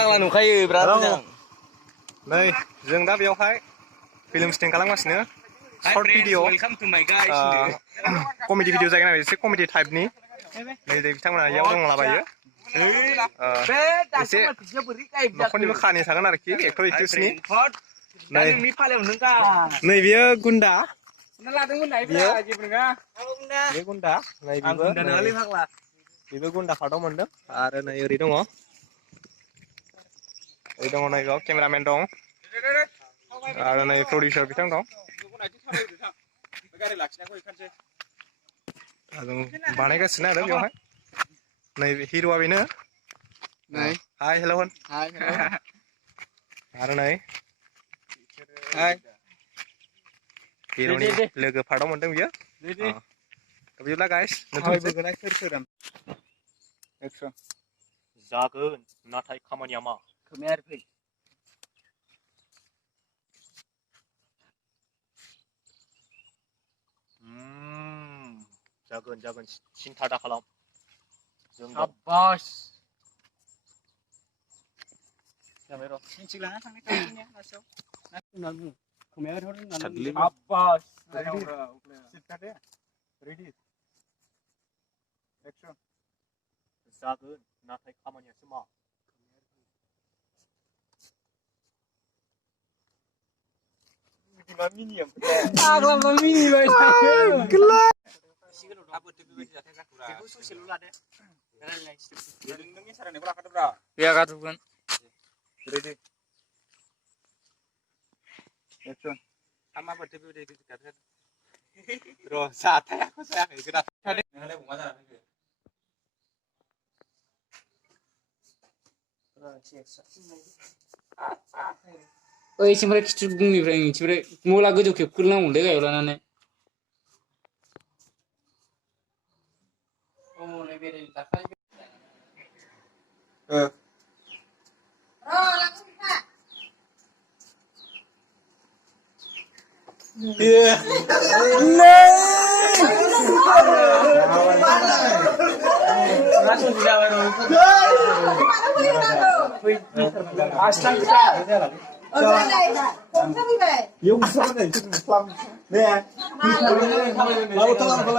फाग्ला नुखायो बिराद मोजां नै जों दा बेयावहाय फिल्म शुटिं खालामगासिनो शर्ट भिडिअ कमेडि भिडिअ जागोन आरो एसे कमेडि टाइपनि नै बिथांमोना इयाव दंलाबायो एसे न'खरनिबो खाहानि थागोन आरोखि एक्टर एक्ट्रिसनि नै बेयो गुन्दा बे गुन्दा नै बेबो गुन्दा कार्डआव मोनदों आरो नै ओरै दङ नै बेयाव केमेरामेन दं आरो नै प्रडिउसार बिथां दं जों बानायगासिनो आरो बेवहाय नै हिर'आ बेनो हाय हेल' होन आरो नै हिर'नि लोगो पार्टआव मोनदों बियो बिदिब्ला गाइस जागोन नाथाय खामानिया मा जागोन सिन्था दा खालाम साबास जाबाय र' मिथिला थांनाय खामानिया लास्टआव ना बुङो खोमाया ओरैनो होननानै साबास रेडि एक्सन जागोन नाथाय खामानियासो मा आग्लामा मिनिबाय थायो बेखौ ससेल' लादो नोंनि सारायनायखौ लाखादोब्रा बेया गारजोबगोन रेडि एक्सन मा बोरैथो बेबायदि र' जाथायाखौ जायाखै गोदान नोंहालाय अमा जानानै फैखो ओइ सिमफ्राय खिथु गुंनिफ्राय मिथिबाय मला गोजौ खेबखोनांगौलै गाहायाव लानानै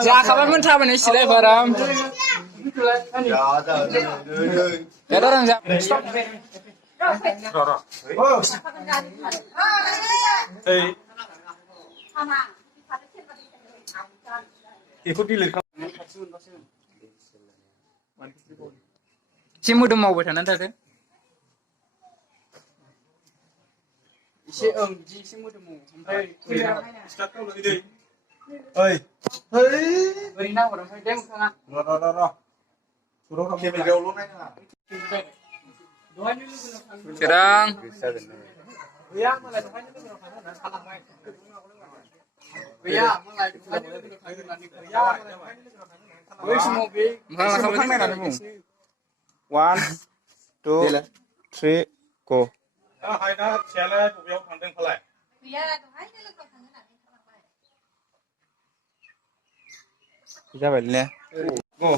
जाखाबायमोन थाबायनाय सिलाय बाराम बेखौ डिलिट खालाम एसे मोदोम मावबाय थानानै थादो एसे बिदि एसे मोदोम मावो ओमफ्राय स्टार्ट खालामनो दै ओइ ओरै नाहर ओमफ्राय दे मोखाङा केमेरायावल' नायनाङा सोरां गैया मालाय दहायनो लोगोनाव थाङो होननानै थालांबाय गैया मालाय दहायनो लोगोनाव थाङो होननानै गैया मालाय दहायनो लोगोनाव थाङो होननानै थालांबाय बै समाव बे मोखां नायनानै बुं 1 2 3 गो हायना फिसायालाय बबेयाव थांदों फालाय गैया दहायनो लोगोनाव थाङो होननानै थालांबाय जाबाय ने गो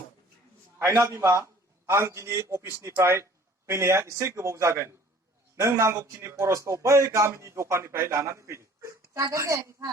हायना बिमा आं दिनै अफिसनिफ्राय फैनाया एसे गोबाव जागोन नों नांगौखिनि खरसखौ बै गामिनि दखाननिफ्राय लानानै फैदो जागोन दे बिफा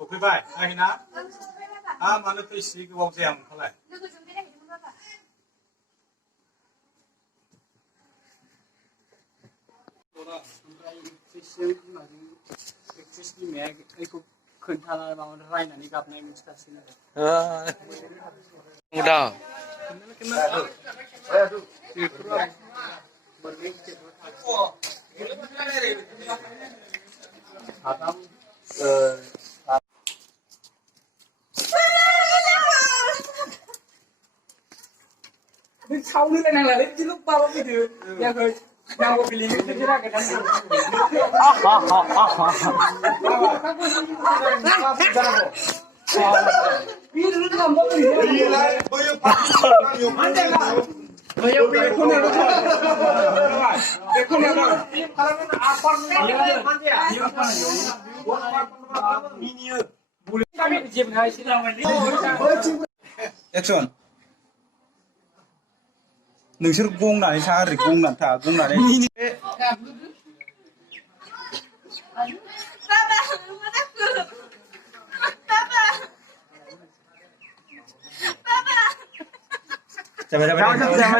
सफैबाय नायना मानो फैसि गोबाव जायामोनखालाय लोगोजों बेरायहैदोंमोन बाबा ओमफ्राय एक्ट्रिसजों बिमाजों एक्ट्रिस बिमाया आंखौ खोन्थानानै माबा रायनानै गाबनाय मोनथिगासिनो udah sau nữa này là lên lúc bao cái thứ nhà rồi nào có beli cái gì ra cái đó 액션. नोंसोर गंनानै था ओरै गंनानै था गंनानै Papa, जाबाय